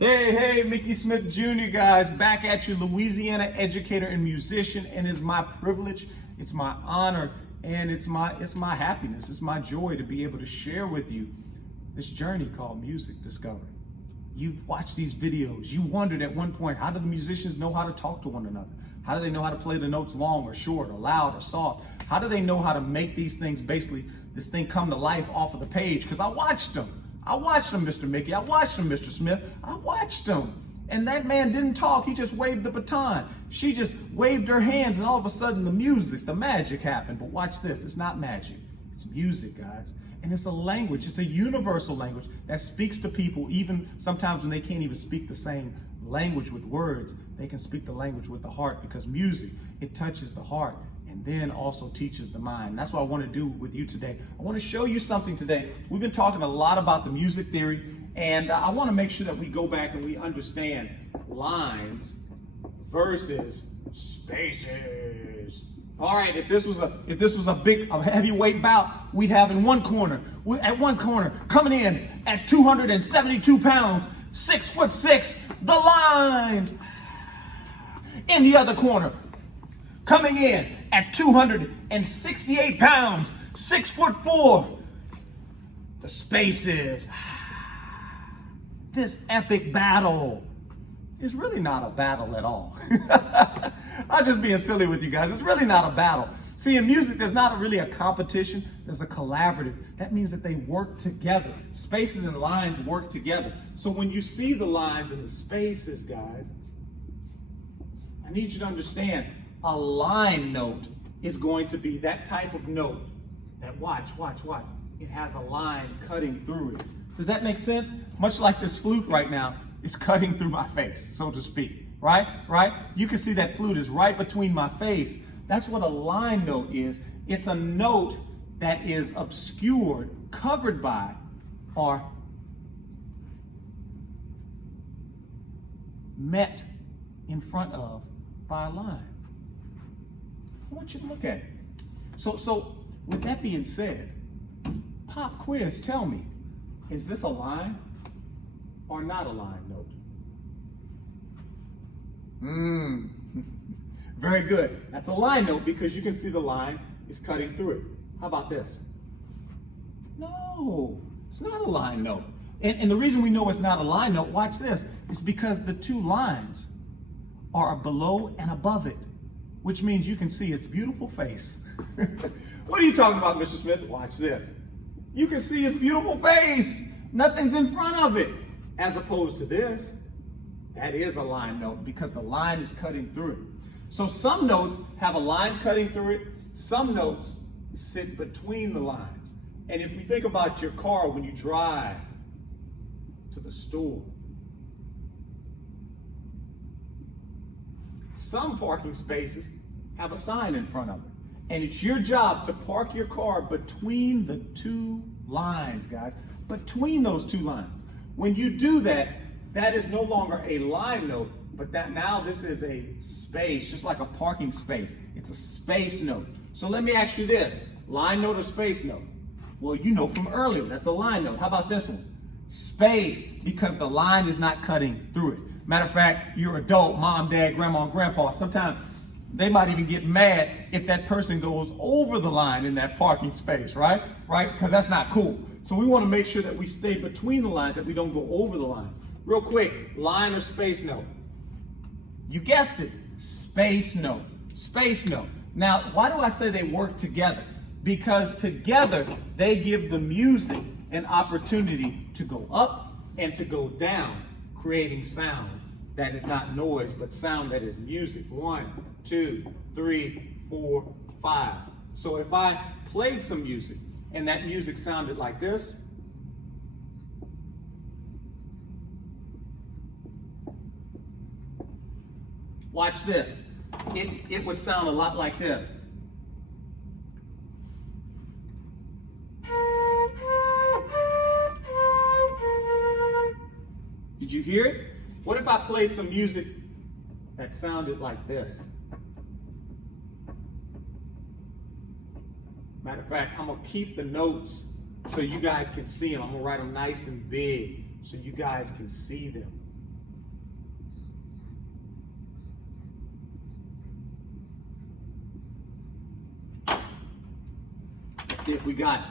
Hey, Mickey Smith Jr., guys, back at you, Louisiana educator and musician, and it's my privilege, it's my honor, and it's my happiness, it's my joy to be able to share with you this journey called music discovery. You've watched these videos, you wondered at one point, how do the musicians know how to talk to one another? How do they know how to play the notes long or short or loud or soft? How do they know how to make these things, basically, this thing come to life off of the page? Because I watched them, Mr. Mickey. I watched them, Mr. Smith. I watched them. And that man didn't talk. He just waved the baton. She just waved her hands, and all of a sudden the music, the magic happened. But watch this. It's not magic. It's music, guys. And it's a language. It's a universal language that speaks to people, even sometimes when they can't even speak the same language with words. They can speak the language with the heart, because music, it touches the heart and then also teaches the mind. That's what I want to do with you today. I want to show you something today. We've been talking a lot about the music theory, and I want to make sure that we go back and we understand lines versus spaces. All right, if this was a heavyweight bout, we'd have in one corner, coming in at 272 pounds, 6'6", the lines. In the other corner, coming in at 268 pounds, 6'4", the spaces. This epic battle is really not a battle at all. I'm just being silly with you guys. It's really not a battle. See, in music, there's not really a competition. There's a collaborative. That means that they work together. Spaces and lines work together. So when you see the lines and the spaces, guys, I need you to understand a line note is going to be that type of note that, watch. It has a line cutting through it. Does that make sense? Much like this flute right now is cutting through my face, so to speak, right? You can see that flute is right between my face. That's what a line note is. It's a note that is obscured, covered by, or met in front of by a line. I want you to look at it. So with that being said, pop quiz, tell me, is this a line or not a line note? Very good. That's a line note because you can see the line is cutting through it. How about this? No, it's not a line note. And the reason we know it's not a line note, watch this, is because the two lines are below and above it, which means you can see its beautiful face. What are you talking about, Mr. Smith? Watch this. You can see its beautiful face. Nothing's in front of it. As opposed to this, that is a line note because the line is cutting through it. So some notes have a line cutting through it. Some notes sit between the lines. And if we think about your car when you drive to the store, some parking spaces have a sign in front of them. And it's your job to park your car between the two lines, guys. Between those two lines. When you do that, that is no longer a line note, but that now this is a space, just like a parking space. It's a space note. So let me ask you this, line note or space note? Well, you know from earlier, that's a line note. How about this one? Space, because the line is not cutting through it. Matter of fact, you're adult, mom, dad, grandma, and grandpa. Sometimes they might even get mad if that person goes over the line in that parking space, right? Because that's not cool. So we want to make sure that we stay between the lines, that we don't go over the lines. Real quick, line or space note? You guessed it, space note, space note. Now, why do I say they work together? Because together they give the music an opportunity to go up and to go down, creating sound that is not noise, but sound that is music. 1, 2, 3, 4, 5. So if I played some music and that music sounded like this, watch this. It would sound a lot like this. Did you hear it? What if I played some music that sounded like this? Matter of fact, I'm going to keep the notes so you guys can see them. I'm going to write them nice and big so you guys can see them. See if we got it.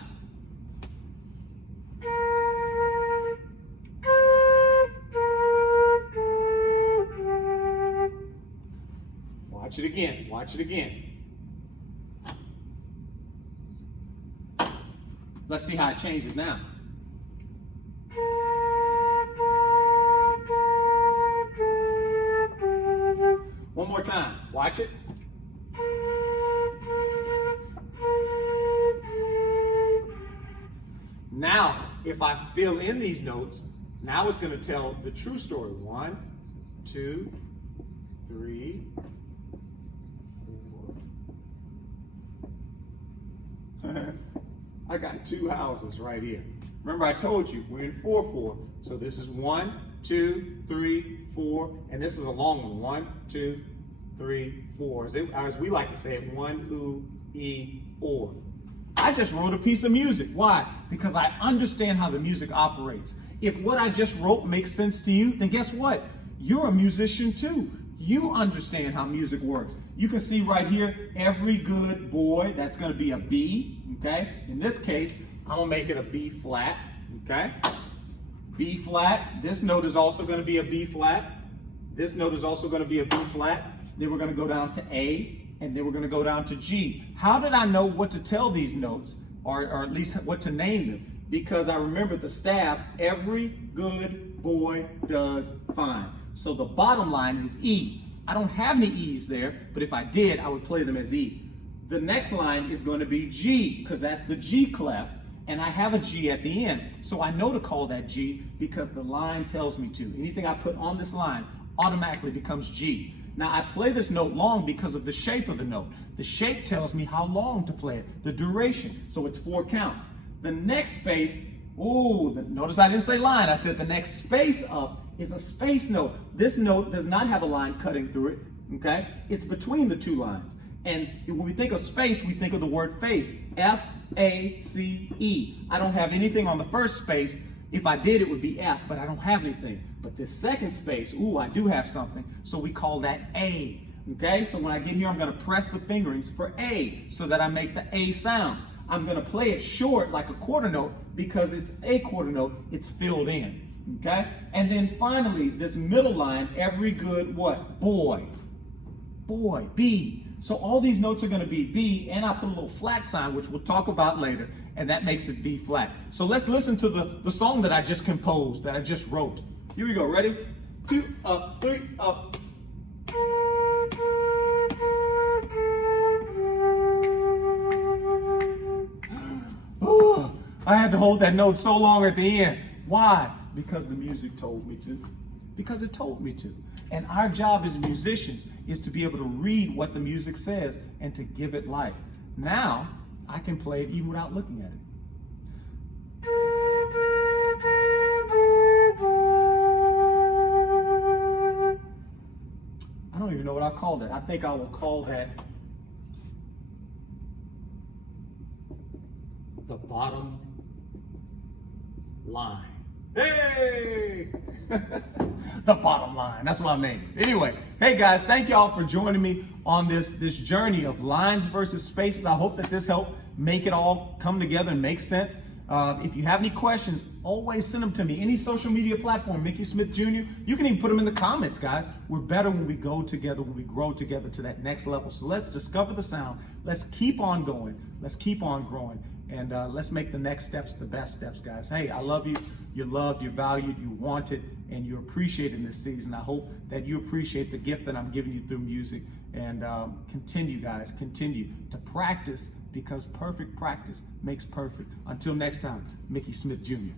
Watch it again. Watch it again. Let's see how it changes now. One more time. Watch it. Now, if I fill in these notes, now it's going to tell the true story. 1, 2, 3, 4. I got 2 houses right here. Remember I told you we're in 4/4. So this is 1, 2, 3, 4, and this is a long one. 1, 2, 3, 4. As we like to say it, 1, oo, e, or. I just wrote a piece of music. Why? Because I understand how the music operates. If what I just wrote makes sense to you, then guess what? You're a musician too. You understand how music works. You can see right here, every good boy, that's going to be a B, okay? In this case, I'm going to make it a B flat, okay? B flat. This note is also going to be a B flat. This note is also going to be a B flat. Then we're going to go down to A, and then we're going to go down to G. How did I know what to tell these notes, or at least what to name them? Because I remember the staff, every good boy does fine. So the bottom line is E. I don't have any E's there, but if I did, I would play them as E. The next line is going to be G, because that's the G clef, and I have a G at the end. So I know to call that G because the line tells me to. Anything I put on this line automatically becomes G. Now I play this note long because of the shape of the note. The shape tells me how long to play it, the duration. So it's 4 counts. The next space, notice I didn't say line, I said the next space up is a space note. This note does not have a line cutting through it, okay? It's between the 2 lines. And when we think of space, we think of the word face, F-A-C-E. I don't have anything on the first space. If I did, it would be F, but I don't have anything. But this second space, I do have something, so we call that A, okay? So when I get here, I'm gonna press the fingerings for A so that I make the A sound. I'm gonna play it short like a quarter note because it's a quarter note, it's filled in, okay? And then finally, this middle line, every good what? Boy, B. So all these notes are gonna be B, and I put a little flat sign, which we'll talk about later, and that makes it B flat. So let's listen to the song that I just composed, that I just wrote. Here we go, ready? 2 up, 3 up. I had to hold that note so long at the end. Why? Because the music told me to. Because it told me to. And our job as musicians is to be able to read what the music says and to give it life. Now, I can play it even without looking at it. I don't even know what I'll call that. I think I will call that the bottom line. Hey! The bottom line. That's what I'm naming. Anyway, hey guys, thank y'all for joining me on this journey of lines versus spaces. I hope that this helped make it all come together and make sense. If you have any questions, always send them to me. Any social media platform, Mickey Smith Jr. You can even put them in the comments, guys. We're better when we go together, when we grow together to that next level. So let's discover the sound. Let's keep on going. Let's keep on growing. And let's make the next steps the best steps, guys. Hey, I love you. You're loved, you're valued, you're wanted, and you're appreciated in this season. I hope that you appreciate the gift that I'm giving you through music. And continue, guys, continue to practice, because perfect practice makes perfect. Until next time, Mickey Smith Jr.